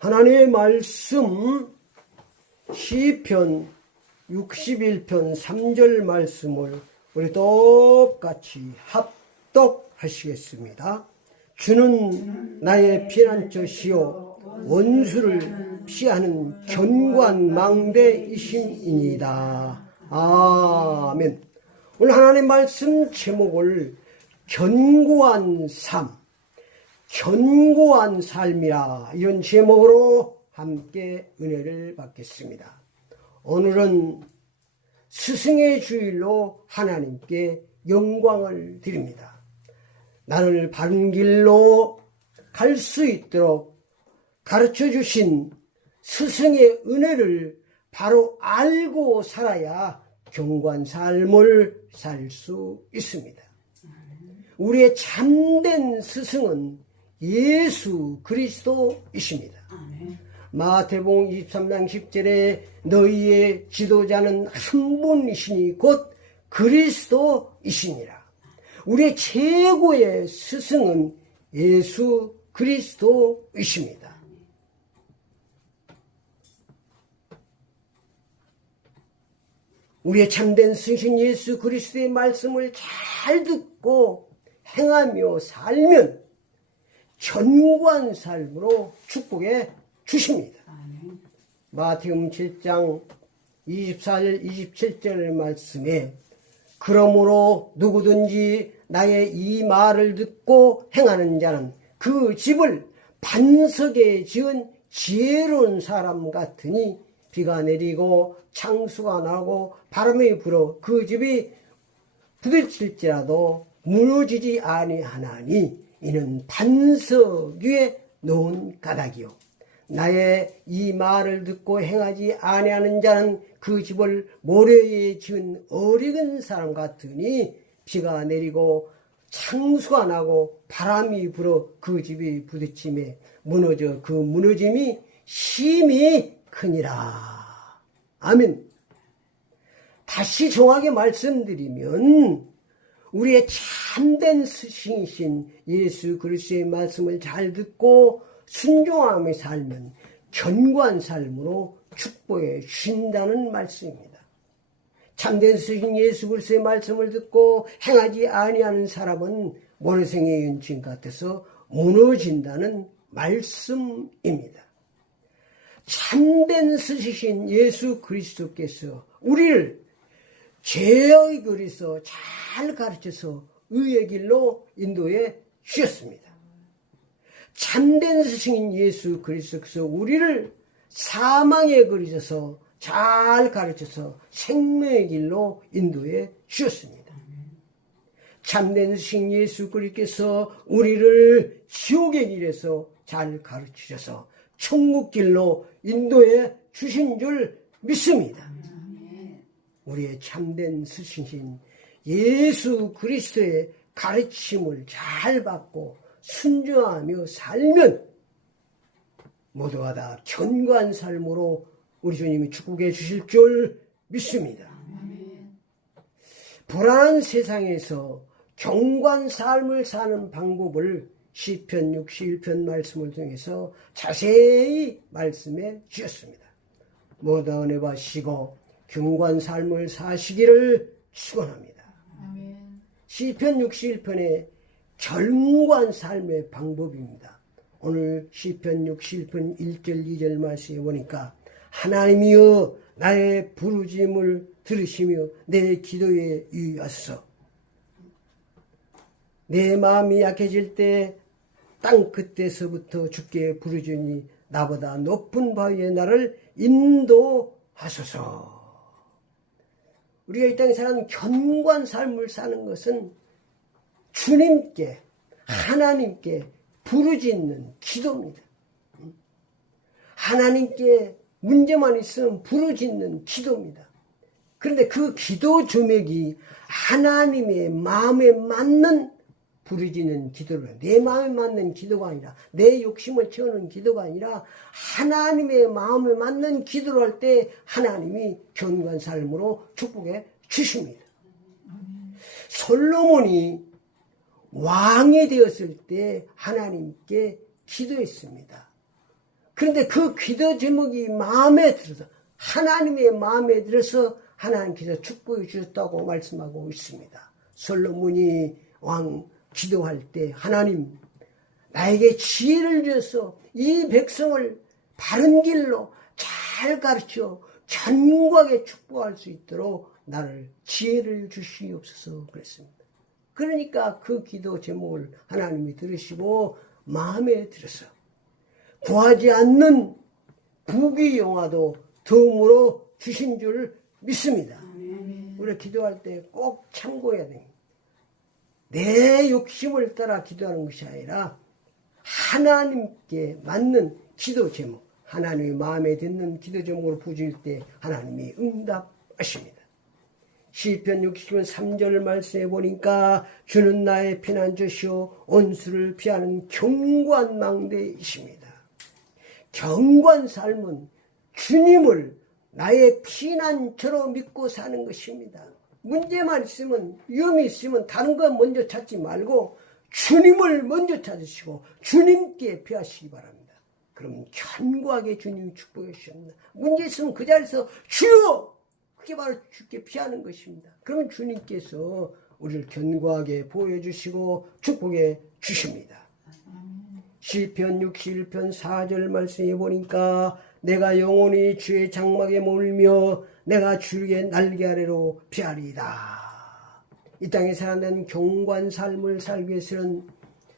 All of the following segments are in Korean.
하나님의 말씀 시편 61편 3절 말씀을 우리 똑같이 합독하시겠습니다. 주는 나의 피난처시요 원수를 피하는 견고한 망대이심이니다. 아멘. 오늘 하나님 말씀 제목을 견고한 삶, 견고한 삶이라 이런 제목으로 함께 은혜를 받겠습니다. 오늘은 스승의 주일로 하나님께 영광을 드립니다. 나를 바른 길로 갈 수 있도록 가르쳐 주신 스승의 은혜를 바로 알고 살아야 경관 삶을 살 수 있습니다. 우리의 참된 스승은 예수 그리스도이십니다. 마태복음 23장 10절에 너희의 지도자는 한 분이시니 곧 그리스도이시니라. 우리의 최고의 스승은 예수 그리스도이십니다. 우리의 참된 스신 예수 그리스도의 말씀을 잘 듣고 행하며 살면 견고한 삶으로 축복해 주십니다. 마태음 7장 24절 27절 말씀에 그러므로 누구든지 나의 이 말을 듣고 행하는 자는 그 집을 반석에 지은 지혜로운 사람 같으니 비가 내리고 창수가 나고 바람이 불어 그 집이 부딪힐지라도 무너지지 아니하나니 이는 반석 위에 놓은 가닥이요 나의 이 말을 듣고 행하지 아니하는 자는 그 집을 모래에 지은 어리건 사람 같으니 비가 내리고 창수가 나고 바람이 불어 그 집이 부딪힘에 무너져 그 무너짐이 심히 크니라. 아멘. 다시 정확하게 말씀드리면 우리의 참된 스승이신 예수 그리스도의 말씀을 잘 듣고 순종하며 살면 견고한 삶으로 축복해 주신다는 말씀입니다. 참된 스승 예수 그리스도의 말씀을 듣고 행하지 아니하는 사람은 모래성의 연진 같아서 무너진다는 말씀입니다. 참된 스승이신 예수 그리스도께서 우리를 죄의 거리서 잘 가르쳐서 의의 길로 인도해 주셨습니다. 참된 스승인 예수 그리스도께서 우리를 사망의 거리에서 잘 가르쳐서 생명의 길로 인도해 주셨습니다. 참된 스승 예수 그리스도께서 우리를 지옥의 길에서 잘 가르치셔서 천국 길로 인도해 주신 줄 믿습니다. 우리의 참된 스승신 예수 그리스도의 가르침을 잘 받고 순종하며 살면 모두가 다 견고한 삶으로 우리 주님이 축복해 주실 줄 믿습니다. 불안한 세상에서 경관 삶을 사는 방법을 시편 61편 말씀을 통해서 자세히 말씀해 주셨습니다. 모두 은혜 받으시고 경관 삶을 사시기를 축원합니다. 시편 61편의 견고한 삶의 방법입니다. 오늘 시편 61편 1절 2절 말씀에 보니까 하나님이여 나의 부르짐을 들으시며 내 기도에 유의하소서. 내 마음이 약해질 때땅 끝에서부터 주께 부르짖니 나보다 높은 바위에 나를 인도하소서. 우리가 이 땅에 사는 견고한 삶을 사는 것은 주님께 하나님께 부르짖는 기도입니다. 하나님께 문제만 있으면 부르짖는 기도입니다. 그런데 그 기도 조맥이 하나님의 마음에 맞는 부르짖는 기도를 내 마음에 맞는 기도가 아니라 내 욕심을 채우는 기도가 아니라 하나님의 마음에 맞는 기도를 할 때 하나님이 견고한 삶으로 축복해 주십니다. 솔로몬이 왕이 되었을 때 하나님께 기도했습니다. 그런데 그 기도 제목이 마음에 들어서 하나님의 마음에 들어서 하나님께서 축복해 주셨다고 말씀하고 있습니다. 솔로몬이 왕 기도할 때 하나님 나에게 지혜를 주셔서 이 백성을 바른 길로 잘 가르쳐 견고하게 축복할 수 있도록 나를 지혜를 주시옵소서 그랬습니다. 그러니까 그 기도 제목을 하나님이 들으시고 마음에 들어서 구하지 않는 부귀 영화도 덤으로 주신 줄 믿습니다. 우리 기도할 때 꼭 참고해야 됩니다. 내 욕심을 따라 기도하는 것이 아니라 하나님께 맞는 기도 제목, 하나님의 마음에 듣는 기도 제목을 부질 때 하나님이 응답하십니다. 시편 60편 3절 말씀해 보니까 주는 나의 피난처시오 온수를 피하는 경관 망대이십니다. 경관 삶은 주님을 나의 피난처로 믿고 사는 것입니다. 문제만 있으면 위험이 있으면 다른 거 먼저 찾지 말고 주님을 먼저 찾으시고 주님께 피하시기 바랍니다. 그럼 견고하게 주님이 축복해 주십니다. 문제 있으면 그 자리에서 주여 그게 바로 주께 피하는 것입니다. 그러면 주님께서 우리를 견고하게 보여주시고 축복해 주십니다. 시편 61편 4절 말씀해 보니까 내가 영원히 주의 장막에 몰며 내가 주의 날개 아래로 피하리이다. 이 땅에 사는 경관 삶을 살기 위해서는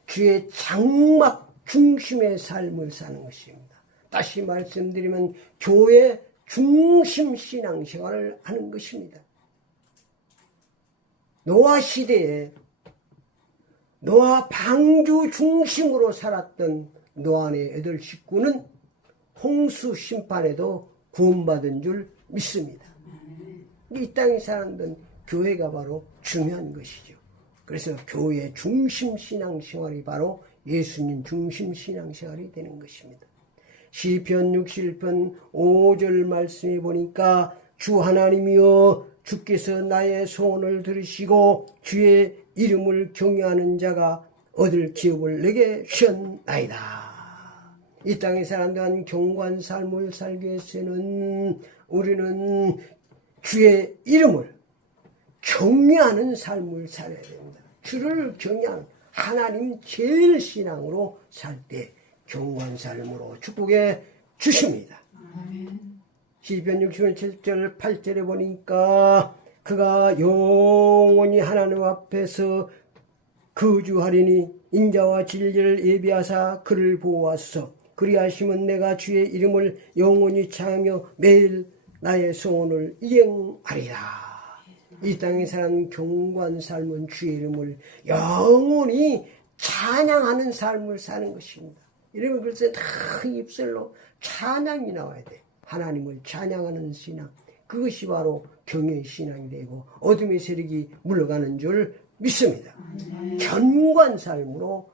주의 장막 중심의 삶을 사는 것입니다. 다시 말씀드리면 교회 중심 신앙 생활을 하는 것입니다. 노아 시대에 노아 방주 중심으로 살았던 노아의 여덟 식구는 홍수 심판에도 구원받은 줄 믿습니다. 이 땅에 사는 교회가 바로 중요한 것이죠. 그래서 교회 중심 신앙 생활이 바로 예수님 중심 신앙 생활이 되는 것입니다. 시편 61편 5절 말씀해 보니까 주 하나님이여 주께서 나의 소원을 들으시고 주의 이름을 경외하는 자가 얻을 기업을 내게 주셨나이다. 이 땅에 사람들은 경관 삶을 살기 위해서는 우리는 주의 이름을 경외하는 삶을 살아야 됩니다. 주를 경외하는 하나님 제일 신앙으로 살 때 경관 삶으로 축복해 주십니다. 시편 67절 8절에 보니까 그가 영원히 하나님 앞에서 거주하리니 인자와 진리를 예비하사 그를 보호하소서 그리하시면 내가 주의 이름을 영원히 차하며 매일 나의 소원을 이행하리라. 이 땅에 사는 경관 삶은 주의 이름을 영원히 찬양하는 삶을 사는 것입니다. 이러면 글쎄 다 입술로 찬양이 나와야 돼. 하나님을 찬양하는 신앙. 그것이 바로 경외의 신앙이 되고 어둠의 세력이 물러가는 줄 믿습니다. 견관 삶으로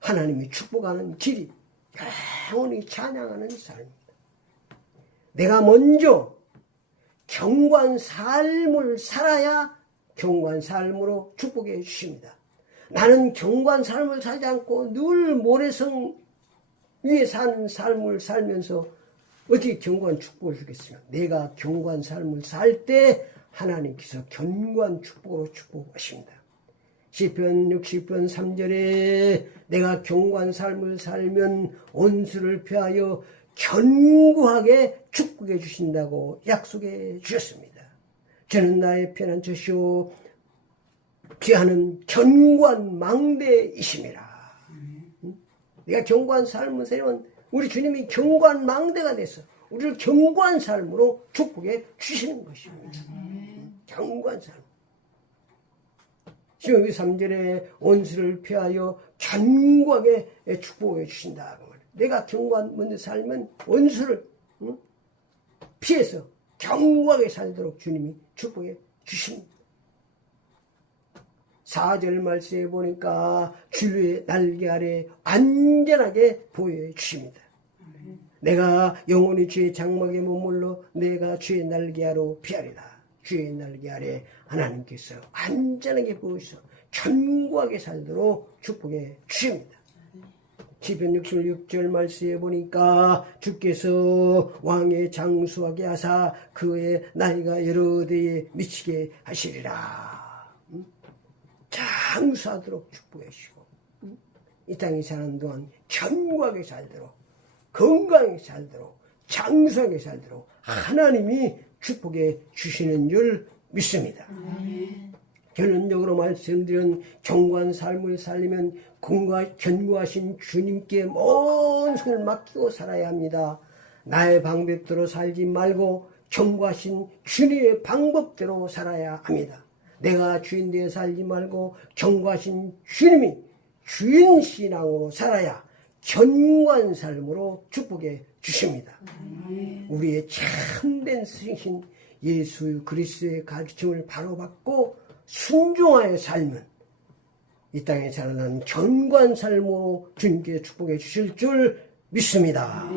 하나님이 축복하는 길이 영원히 찬양하는 삶입니다. 내가 먼저 경관 삶을 살아야 경관 삶으로 축복해 주십니다. 나는 경관 삶을 살지 않고 늘 모래성 위에 사는 삶을 살면서 어떻게 경관 축복을 주겠어요? 내가 경관 삶을 살 때 하나님께서 견관 축복으로 축복하십니다. 시편 60편 3절에 내가 경관 삶을 살면 온수를 피하여 견고하게 축복해 주신다고 약속해 주셨습니다. 저는 나의 편한 처시오 귀하는 견관 망대이심이라. 내가 경관 삶을 살면 우리 주님이 경관 망대가 돼서 우리를 경관 삶으로 축복해 주시는 것입니다. 경관 삶. 시험기 3절에 원수를 피하여 견고하게 축복해 주신다. 내가 경관 먼저 살면 원수를 응? 피해서 견고하게 살도록 주님이 축복해 주십니다. 4절 말씀에 보니까 주의 날개 아래 안전하게 보여주십니다. 내가 영원히 주의 장막에 머물러 내가 주의 날개 아로 피하리다. 주의 날개 아래 하나님께서 안전하게 보여서 견고하게 살도록 축복해 주십니다. 시편 66절 말씀에 보니까 주께서 왕의 장수하게 하사 그의 나이가 여러 대에 미치게 하시리라. 음? 장수하도록 축복해 주시고 음? 이 땅에 사는 동안 견고하게 살도록 건강하게 살도록 장수하게 살도록 하나님이 축복해 주시는 줄 믿습니다. 결론적으로 말씀드린 경고한 삶을 살리면 공과 견고하신 주님께 모든 손을 맡기고 살아야 합니다. 나의 방법대로 살지 말고 경고하신 주님의 방법대로 살아야 합니다. 내가 주인 되어 살지 말고 경고하신 주님이 주인 신앙으로 살아야 견고한 삶으로 축복해 주십니다. 우리의 참된 스승신 예수 그리스도의 가르침을 바로받고 순종하여 살면 이 땅에 살아난 견고한 삶으로 주님께 축복해 주실 줄 믿습니다.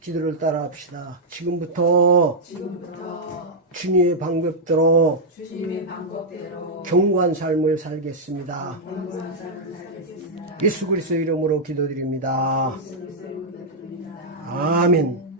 기도를 따라 합시다. 지금부터 지금부터 주님의 방법대로 주님의 방법대로 견고한 삶을 살겠습니다. 삶을 살겠습니다. 예수 그리스도 이름으로 기도드립니다. 예수 그리스도 아멘.